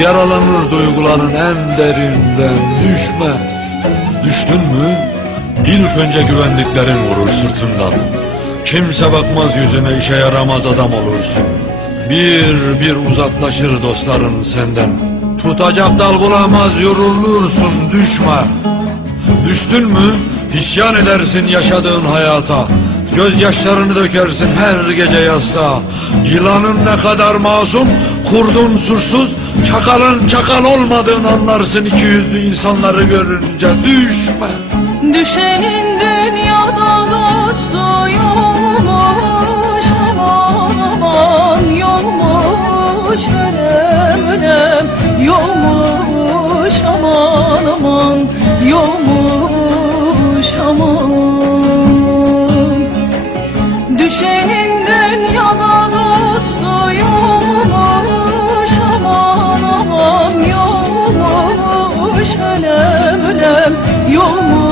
yaralanır duyguların en derinden düşme. Düştün mü ilk önce güvendiklerin vurur sırtından. Kimse bakmaz yüzüne işe yaramaz adam olursun. Bir bir uzaklaşır dostların senden. Tutacak dal bulamaz yorulursun düşme. Düştün mü isyan edersin yaşadığın hayata. Gözyaşlarını dökersin her gece yastığa. Yılanın ne kadar masum, kurdun suçsuz, çakalın çakal olmadığını anlarsın iki yüzlü insanları görünce. Düşme. Düşenin dünyada dostu yokmuş yokmuş ölem ölem yokmuş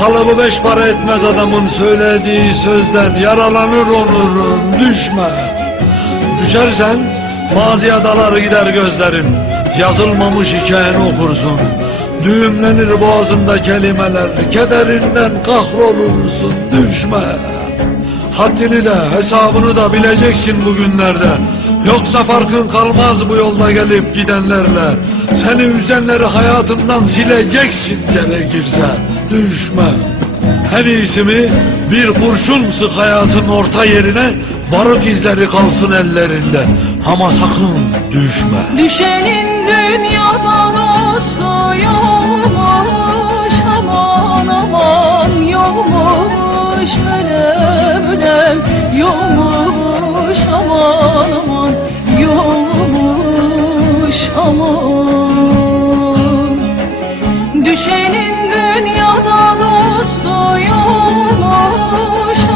Kalıbı beş para etmez adamın söylediği sözden yaralanır onurun düşme. Düşersen maziye dalar gider gözlerin. Yazılmamış hikayeni okursun. Düğümlenir boğazında kelimeler. Kederinden kahrolursun düşme. Haddini de hesabını da bileceksin bugünlerde. Yoksa farkın kalmaz bu yolda gelip gidenlerle. Seni üzenleri hayatından sileceksin gerekirse. Düşme. En iyisi mi bir kurşun sık hayatın orta yerine barut izleri kalsın ellerinde. Ama sakın düşme. Düşenin dünyada dostu yokmuş aman aman yokmuş ölem ölem yokmuş aman aman yokmuş aman Düşenin boş